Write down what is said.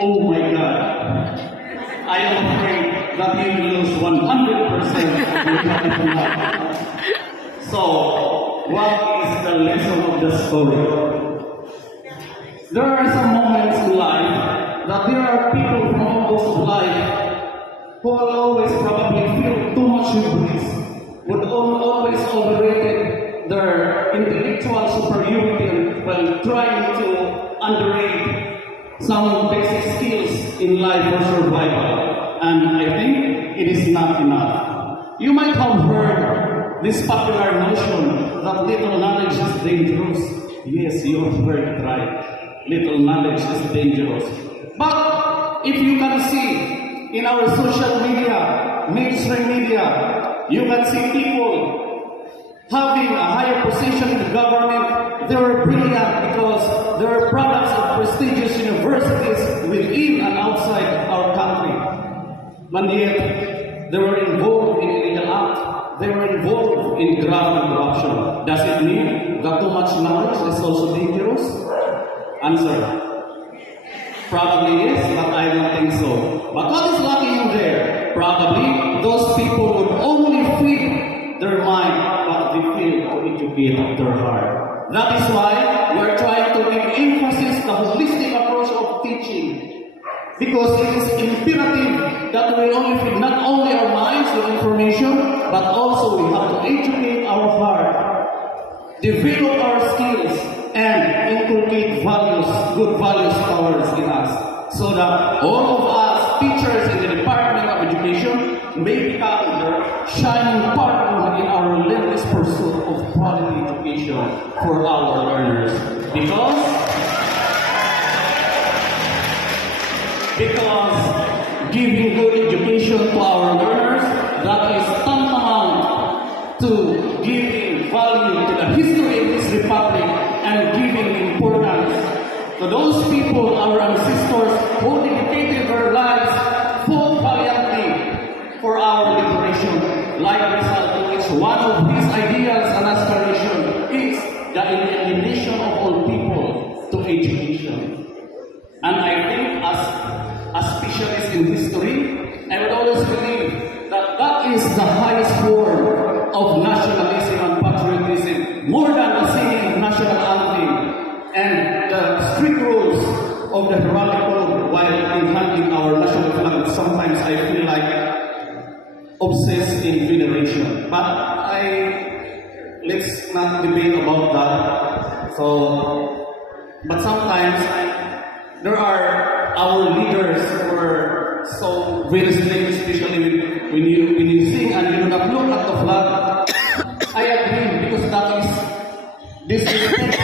Oh my God. I am afraid that you will lose 100% of your capital now. So, what is the lesson of the story? There are some moments in life that there are people from all walks of life who will always probably feel too much hubris, would always overrate their intellectual superiority while trying to underrate some basic skills in life for survival. And I think it is not enough. You might have heard this popular notion that little knowledge is dangerous. Yes, you have heard it right. Little knowledge is dangerous. But if you can see in our social media, mainstream media, you can see people having a higher position in the government. They were brilliant because they were products of prestigious universities within and outside our country. But yet, they were involved in illegal act. They were involved in graft and corruption. Does it mean that too much knowledge is also dangerous? Answer. Probably yes, but I don't think so. But what is lacking in there? Probably those people would only feed their mind, but they fail to educate their heart. That is why we're trying to make emphasis the holistic approach of teaching. Because it is imperative that we only feed not only our minds with information, but also we have to educate our heart, develop our skills, and inculcate values, good values towards in us, so that all of us teachers in the Department of Education may become the shining partner in our relentless pursuit of quality education for our learners. Because giving good education to our learners, that is tantamount to giving value to the history of this republic and giving importance to those people, our ancestors, who dedicated their lives fought valiantly for our liberation. Like Rizal, which one of his ideas and aspirations is the elimination of all people to education. And I think as a specialist in history, I would always believe that that is the highest form of nationalism and patriotism, more than the singing of national anthem and the strict rules of the heraldic code while enhancing our national flag. Sometimes I feel like obsessed in veneration. But let's not debate about that. But sometimes there are our leaders who are so very strict, especially when you sing and you do not look at the flag. I agree, because that is disrespect